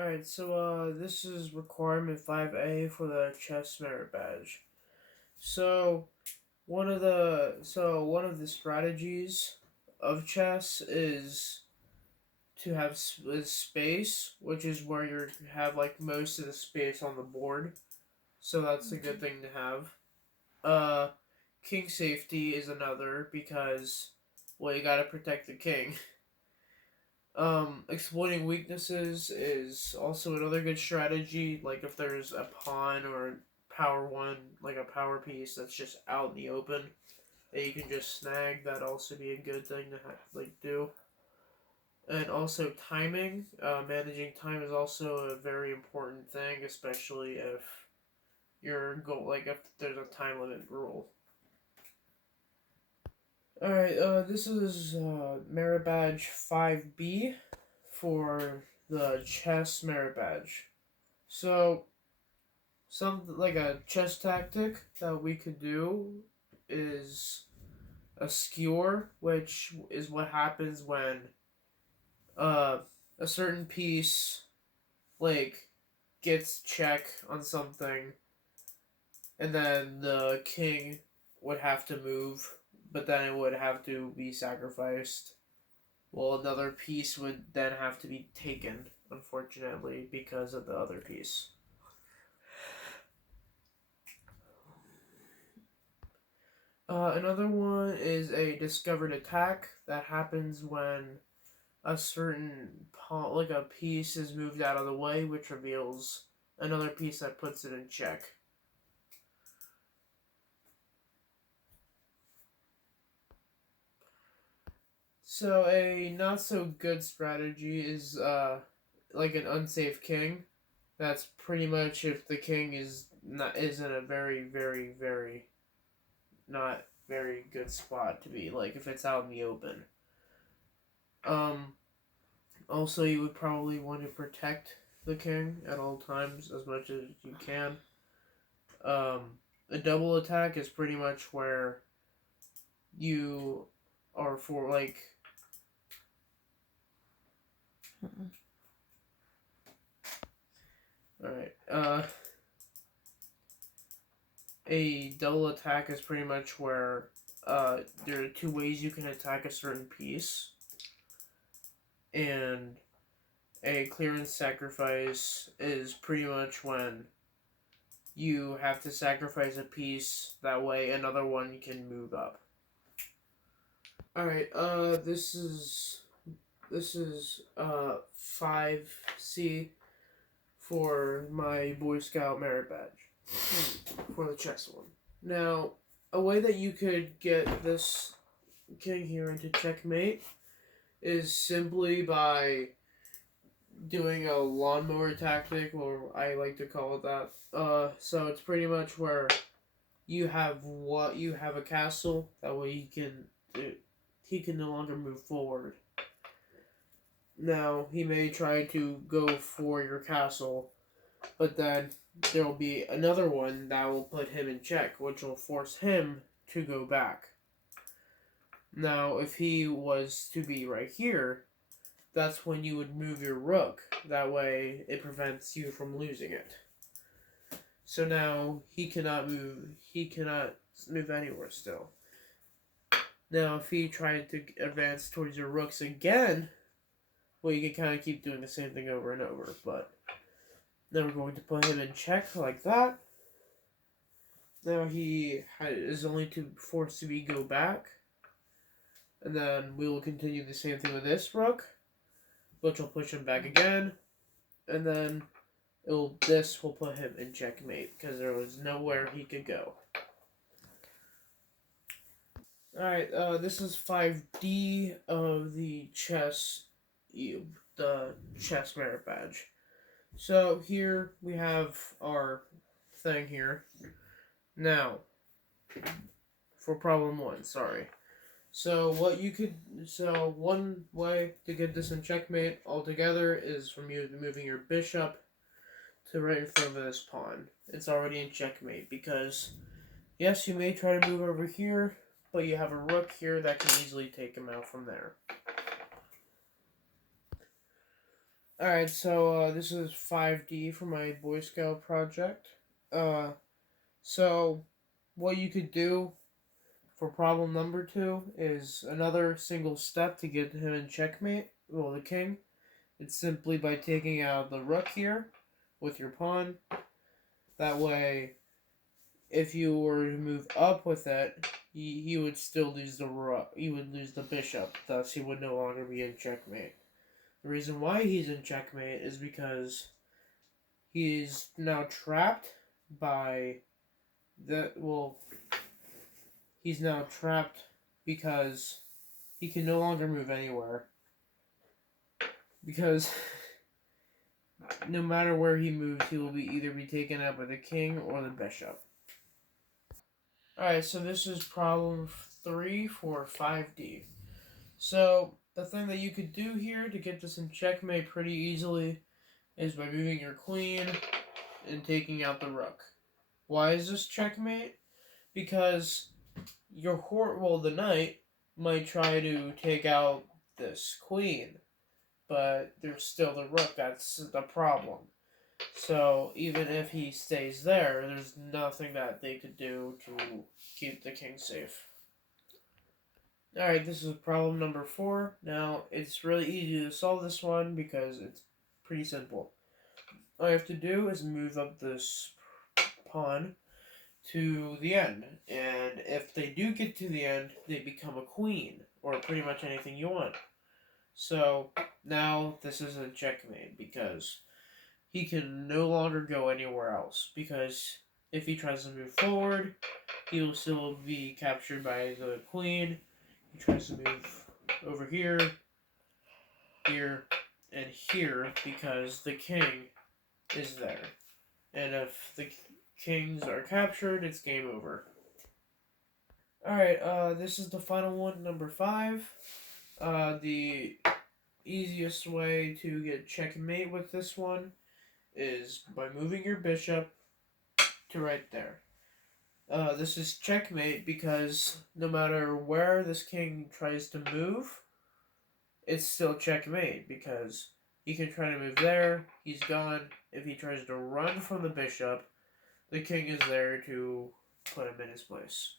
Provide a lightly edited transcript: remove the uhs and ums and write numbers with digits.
Alright, so this is requirement 5A for the chess merit badge. So one of the strategies of chess is to have space, which is where you have like most of the space on the board. So that's a good thing to have. Uh King safety is another because well you gotta protect the king. Exploiting weaknesses is also another good strategy. Like if there's a pawn or power one, like a power piece that's just out in the open that you can just snag, that'd also be a good thing to do. And also timing, managing time is also a very important thing, especially if if there's a time limit rule. All right, this is merit badge 5B for the chess merit badge. So, some like a chess tactic that we could do is a skewer, which is what happens when uh, a certain piece like gets check on something, and then the king would have to move, but then it would have to be sacrificed. Well, another piece would then have to be taken, unfortunately, because of the other piece. Another one is a discovered attack that happens when a certain like a piece is moved out of the way, which reveals another piece that puts it in check. So a not so good strategy is like an unsafe king. That's pretty much if the king is in a very not very good spot to be, like if it's out in the open. Um Also you would probably want to protect the king at all times as much as you can. A double attack is pretty much where you are for like Alright. A double attack is pretty much where there are two ways you can attack a certain piece. And a clearance sacrifice is pretty much when you have to sacrifice a piece, that way another one can move up. Alright, this is 5C for my Boy Scout merit badge for the chess one. Now, a way that you could get this king here into checkmate is simply by doing a lawnmower tactic, or I like to call it that. So it's pretty much where you have a castle, that way he can no longer move forward. Now, he may try to go for your castle, but then there will be another one that will put him in check, which will force him to go back. Now, if he was to be right here, that's when you would move your rook. That way, it prevents you from losing it. So now, he cannot move anywhere still. Now, if he tried to advance towards your rooks again, well, you can kind of keep doing the same thing over and over, but then we're going to put him in check like that. Now he is only forced to go back. And then we will continue the same thing with this rook, which will push him back again. And then this will put him in checkmate, because there was nowhere he could go. Alright, this is 5D of the chess merit badge. So here we have our thing here. Now, for problem 1, sorry. So one way to get this in checkmate altogether is from you moving your bishop to right in front of this pawn. It's already in checkmate because, yes, you may try to move over here, but you have a rook here that can easily take him out from there. Alright, so this is 5D for my Boy Scout project. So what you could do for problem number 2 is another single step to get him in checkmate, well, the king. It's simply by taking out the rook here with your pawn. That way, if you were to move up with it, he would still lose the rook. He would lose the bishop. Thus, he would no longer be in checkmate. The reason why he's in checkmate is because he's now trapped by the, well, he's now trapped because he can no longer move anywhere. Because no matter where he moves, he will either be taken out by the king or the bishop. Alright, so this is problem 3 for 5D. So, the thing that you could do here to get this in checkmate pretty easily is by moving your queen and taking out the rook. Why is this checkmate? Because the knight might try to take out this queen, but there's still the rook. That's the problem. So even if he stays there, there's nothing that they could do to keep the king safe. Alright, this is problem number 4. Now, it's really easy to solve this one because it's pretty simple. All you have to do is move up this pawn to the end. And if they do get to the end, they become a queen, or pretty much anything you want. So, now this is a checkmate because he can no longer go anywhere else. Because if he tries to move forward, he will still be captured by the queen. He tries to move over here, here, and here because the king is there. And if the kings are captured, it's game over. Alright, this is the final one, number 5. The easiest way to get checkmate with this one is by moving your bishop to right there. This is checkmate because no matter where this king tries to move, it's still checkmate because he can try to move there, he's gone. If he tries to run from the bishop, the king is there to put him in his place.